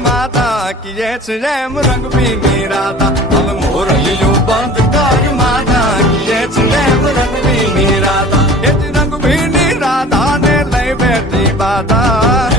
માતા કીએ છે એમ રંગ ભીની રાધા હવે મોરલીયું બંધ કર માતા કીએ છે એમ રંગ ભીની રાધા એ જ રંગ ભીની રાધા ને લઈ બેઠી બાધા